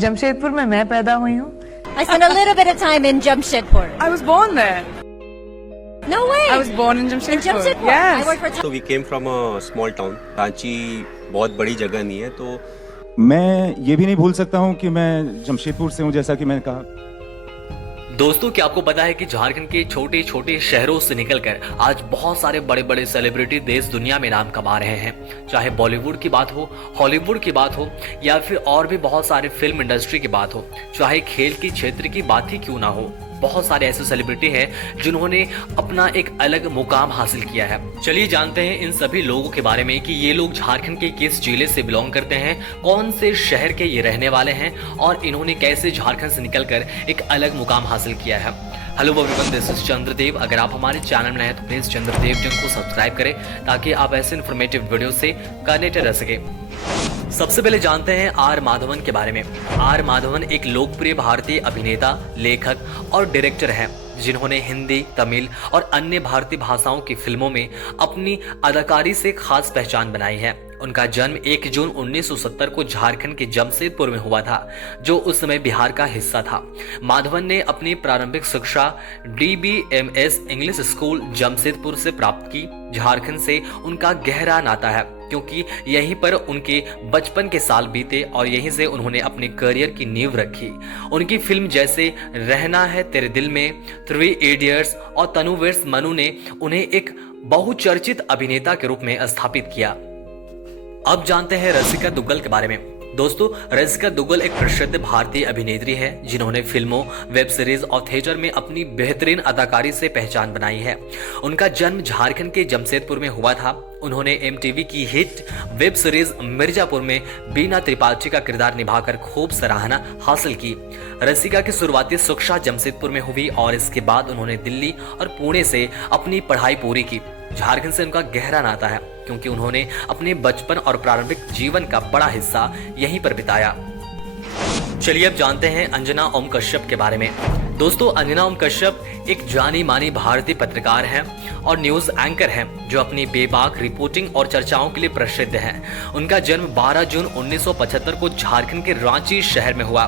जमशेदपुर में मैं पैदा हुई हूँ। I spent a little bit of time in Jamshedpur. I was born there. No way. I was born in Jamshedpur. In Jamshedpur. Yes. I worked for. So we came from a small town. Ranchi बहुत बड़ी जगह नहीं है, तो मैं ये भी नहीं भूल सकता हूँ कि मैं जमशेदपुर से हूँ, जैसा कि मैंने कहा। दोस्तों, क्या आपको पता है कि झारखंड के छोटे छोटे शहरों से निकलकर आज बहुत सारे बड़े बड़े सेलिब्रिटी देश दुनिया में नाम कमा रहे हैं। चाहे बॉलीवुड की बात हो, हॉलीवुड की बात हो, या फिर और भी बहुत सारे फिल्म इंडस्ट्री की बात हो, चाहे खेल की क्षेत्र की बात ही क्यों ना हो, बहुत सारे ऐसे सेलिब्रिटी हैं जिन्होंने अपना एक अलग मुकाम हासिल किया है। चलिए जानते हैं इन सभी लोगों के बारे में कि ये लोग झारखंड के किस जिले से बिलोंग करते हैं, कौन से शहर के ये रहने वाले हैं और इन्होंने कैसे झारखंड से निकलकर एक अलग मुकाम हासिल किया है। Hello everyone, this is Chandradev. अगर आप हमारे चैनल में हैं तो प्लीज चंद्रदेव जी को सब्सक्राइब करें ताकि आप ऐसे इन्फॉर्मेटिव वीडियो से कनेक्टेड रह सके। सबसे पहले जानते हैं आर माधवन के बारे में। आर माधवन एक लोकप्रिय भारतीय अभिनेता, लेखक और डायरेक्टर हैं जिन्होंने हिंदी, तमिल और अन्य भारतीय भाषाओं की फिल्मों में अपनी अदाकारी से खास पहचान बनाई है। उनका जन्म 1 जून 1970 को झारखंड के जमशेदपुर में हुआ था, जो उस समय बिहार का हिस्सा था। माधवन ने अपनी प्रारंभिक शिक्षा DBMS इंग्लिश स्कूल जमशेदपुर से प्राप्त की। झारखंड से उनका गहरा नाता है क्योंकि यहीं पर उनके बचपन के साल बीते और यहीं से उन्होंने अपने करियर की नींव रखी। उनकी फिल्म जैसे रहना है तेरे दिल में, 3 इडियट्स और तनु वर्स मनु ने उन्हें एक बहुचर्चित अभिनेता के रूप में स्थापित किया। अब जानते हैं रसिका दुग्गल के बारे में। दोस्तों, रसिका दुग्गल एक प्रसिद्ध भारतीय अभिनेत्री है जिन्होंने फिल्मों, वेब सीरीज और थिएटर में अपनी बेहतरीन अदाकारी से पहचान बनाई है। उनका जन्म झारखंड के जमशेदपुर में हुआ था। उन्होंने MTV की हिट वेब सीरीज मिर्जापुर में बीना त्रिपाठी का किरदार निभाकर खूब सराहना हासिल की। रसिका की शुरुआती शिक्षा जमशेदपुर में हुई और इसके बाद उन्होंने दिल्ली और पुणे से अपनी पढ़ाई पूरी की। झारखंड से उनका गहरा नाता है क्योंकि उन्होंने अपने बचपन और प्रारंभिक जीवन का बड़ा हिस्सा यहीं पर बिताया। चलिए अब जानते हैं अंजना ओम कश्यप के बारे में। दोस्तों, अंजना ओम कश्यप एक जानी मानी भारतीय पत्रकार हैं और न्यूज एंकर हैं जो अपनी बेबाक रिपोर्टिंग और चर्चाओं के लिए प्रसिद्ध हैं। उनका जन्म 12 जून 1975 को झारखंड के रांची शहर में हुआ।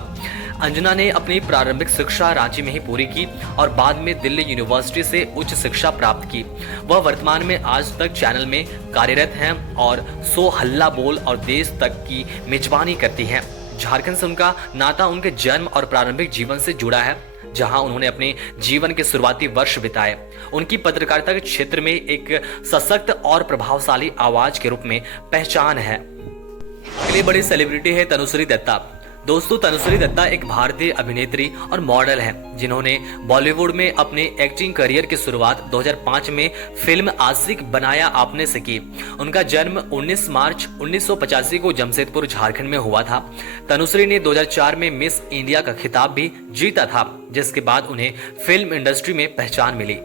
अंजना ने अपनी प्रारंभिक शिक्षा रांची में ही पूरी की और बाद में दिल्ली यूनिवर्सिटी से उच्च शिक्षा प्राप्त की। वह वर्तमान में आज तक चैनल में कार्यरत हैं और सो हल्ला बोल और देश तक की मेजबानी करती हैं। झारखंड से उनका नाता उनके जन्म और प्रारंभिक जीवन से जुड़ा है, जहां उन्होंने अपने जीवन के शुरुआती वर्ष बिताए। उनकी पत्रकारिता के क्षेत्र में एक सशक्त और प्रभावशाली आवाज के रूप में पहचान है। अगली बड़ी सेलिब्रिटी है तनुश्री दत्ता। दोस्तों, तनुश्री दत्ता एक भारतीय अभिनेत्री और मॉडल हैं जिन्होंने बॉलीवुड में अपने एक्टिंग करियर की शुरुआत 2005 में फिल्म आशिक बनाया आपने से की। उनका जन्म 19 मार्च 1985 को जमशेदपुर झारखंड में हुआ था। तनुश्री ने 2004 में मिस इंडिया का खिताब भी जीता था, जिसके बाद उन्हें फिल्म इंडस्ट्री में पहचान मिली।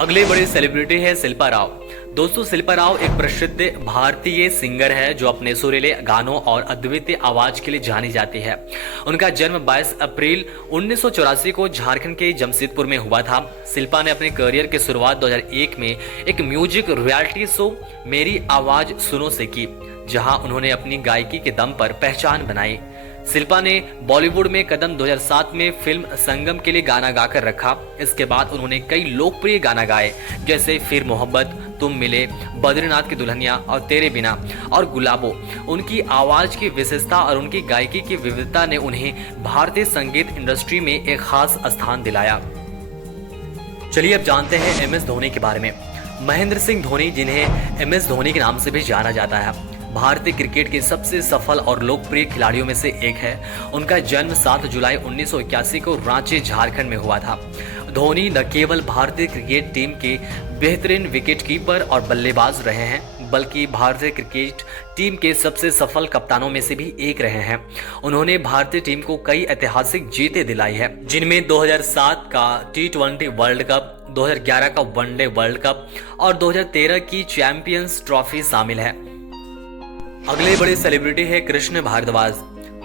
अगले बड़ी सेलिब्रिटी है शिल्पा राव। दोस्तों, शिल्पा राव एक प्रसिद्ध भारतीय सिंगर है जो अपने सुरीले गानों और अद्वितीय आवाज के लिए जानी जाती है। उनका जन्म 22 अप्रैल 1984 को झारखंड के जमशेदपुर में हुआ था। शिल्पा ने अपने करियर की शुरुआत 2001 में एक म्यूजिक रियलिटी शो मेरी आवाज सुनो से की, जहां उन्होंने अपनी गायकी के दम पर पहचान बनाई। शिल्पा ने बॉलीवुड में कदम 2007 में फिल्म संगम के लिए गाना गाकर रखा। इसके बाद उन्होंने कई लोकप्रिय गाना गाए जैसे फिर मोहब्बत, तुम मिले, बद्रीनाथ की दुल्हनिया और तेरे बिना और गुलाबो। उनकी आवाज की विशेषता और उनकी गायकी की विविधता ने उन्हें भारतीय संगीत इंडस्ट्री में एक खास स्थान दिलाया। चलिए अब जानते हैं MS धोनी के बारे में। महेंद्र सिंह धोनी, जिन्हें MS धोनी के नाम से भी जाना जाता है, भारतीय क्रिकेट के सबसे सफल और लोकप्रिय खिलाड़ियों में से एक है। उनका जन्म 7 जुलाई 1981 को रांची झारखंड में हुआ था। धोनी न केवल भारतीय क्रिकेट टीम के बेहतरीन विकेटकीपर और बल्लेबाज रहे हैं, बल्कि भारतीय क्रिकेट टीम के सबसे सफल कप्तानों में से भी एक रहे हैं। उन्होंने भारतीय टीम को कई ऐतिहासिक जीतें दिलाई है, जिनमें 2007 का T20 वर्ल्ड कप, 2011 का वनडे वर्ल्ड कप और 2013 की चैंपियंस ट्रॉफी शामिल है। अगले बड़े सेलिब्रिटी है कृष्ण भारद्वाज।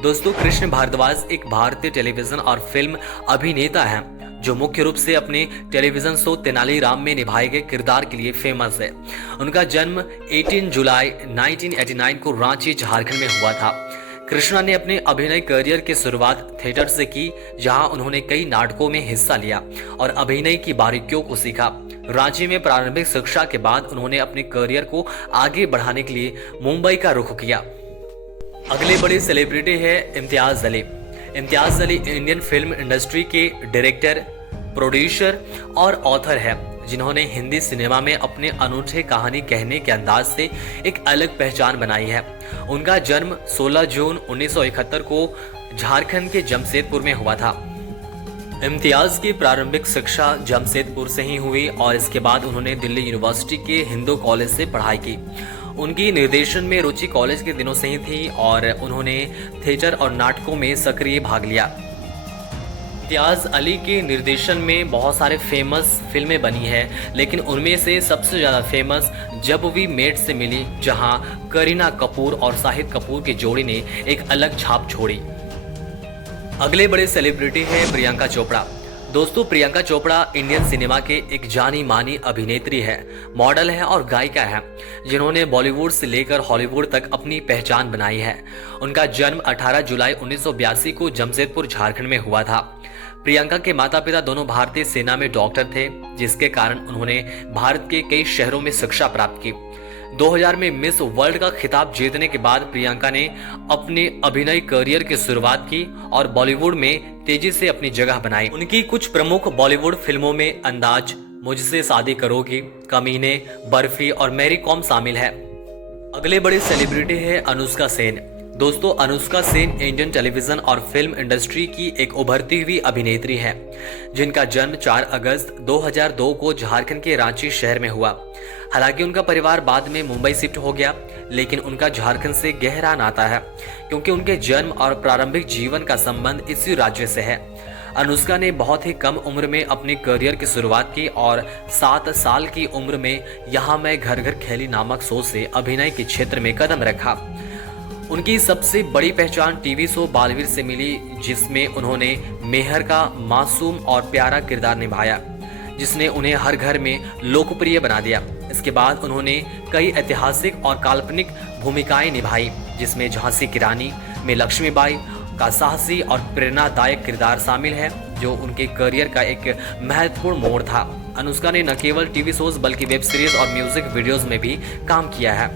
दोस्तों, कृष्ण भारद्वाज एक भारतीय टेलीविजन और फिल्म अभिनेता हैं जो मुख्य रूप से अपने टेलीविजन शो तेनालीराम में निभाए गए किरदार के लिए फेमस है। उनका जन्म 18 जुलाई 1989 को रांची झारखंड में हुआ था। कृष्णा ने अपने अभिनय करियर की शुरुआत थिएटर से की, जहां उन्होंने कई नाटकों में हिस्सा लिया और अभिनय की बारीकियों को सीखा। रांची में प्रारंभिक शिक्षा के बाद उन्होंने अपने करियर को आगे बढ़ाने के लिए मुंबई का रुख किया। अगले बड़े सेलिब्रिटी है Imtiaz Ali. Imtiaz Ali Indian film industry के डायरेक्टर, प्रोड्यूसर और ऑथर है, जिन्होंने हिंदी सिनेमा में अपने अनूठे कहानी कहने के अंदाज से एक अलग पहचान बनाई है। उनका जन्म 16 जून 1971 को झारखंड के जमशेदपुर में हुआ था। इम्तियाज की प्रारंभिक शिक्षा जमशेदपुर से ही हुई और इसके बाद उन्होंने दिल्ली यूनिवर्सिटी के हिंदू कॉलेज से पढ़ाई की। उनकी निर्देशन में रुचि कॉलेज के दिनों से ही थी और उन्होंने थिएटर और नाटकों में सक्रिय भाग लिया। इम्तियाज अली के निर्देशन में बहुत सारे फेमस फिल्में बनी हैं, लेकिन उनमें से सबसे ज़्यादा फेमस जब वी मेट से मिली, जहां करीना कपूर और शाहिद कपूर की जोड़ी ने एक अलग छाप छोड़ी। अगले बड़े सेलिब्रिटी है प्रियंका चोपड़ा। दोस्तों, प्रियंका चोपड़ा इंडियन सिनेमा के एक जानी मानी अभिनेत्री है, मॉडल है और गायिका है, जिन्होंने बॉलीवुड से लेकर हॉलीवुड तक अपनी पहचान बनाई है। उनका जन्म 18 जुलाई 1982 को जमशेदपुर झारखंड में हुआ था। प्रियंका के माता पिता दोनों भारतीय सेना में डॉक्टर थे, जिसके कारण उन्होंने भारत के कई शहरों में शिक्षा प्राप्त की। 2000 में मिस वर्ल्ड का खिताब जीतने के बाद प्रियंका ने अपने अभिनय करियर की शुरुआत की और बॉलीवुड में तेजी से अपनी जगह बनाई। उनकी कुछ प्रमुख बॉलीवुड फिल्मों में अंदाज, मुझसे शादी करोगी, कमीने, बर्फी और मैरी कॉम शामिल है। अगले बड़े सेलिब्रिटी है अनुष्का सेन। दोस्तों, अनुष्का सेन इंडियन टेलीविजन और फिल्म इंडस्ट्री की एक उभरती हुई अभिनेत्री है, जिनका जन्म 4 अगस्त 2002 को झारखंड के रांची शहर में हुआ। हालांकि उनका परिवार बाद में मुंबई शिफ्ट हो गया, लेकिन उनका झारखंड से गहरा नाता है, क्योंकि उनके जन्म और प्रारंभिक जीवन का संबंध इसी राज्य से है। अनुष्का ने बहुत ही कम उम्र में अपने करियर की शुरुआत की और 7 साल की उम्र में यहाँ मैं घर घर खेली नामक शो से अभिनय के क्षेत्र में कदम रखा। उनकी सबसे बड़ी पहचान टीवी शो बालवीर से मिली, जिसमें उन्होंने मेहर का मासूम और प्यारा किरदार निभाया, जिसने उन्हें हर घर में लोकप्रिय बना दिया। इसके बाद उन्होंने कई ऐतिहासिक और काल्पनिक भूमिकाएं निभाई, जिसमें झांसी की रानी में लक्ष्मीबाई का साहसी और प्रेरणादायक किरदार शामिल है, जो उनके करियर का एक महत्वपूर्ण मोड़ था। अनुष्का ने न केवल टीवी शोज बल्कि वेब सीरीज और म्यूजिक वीडियोज में भी काम किया है।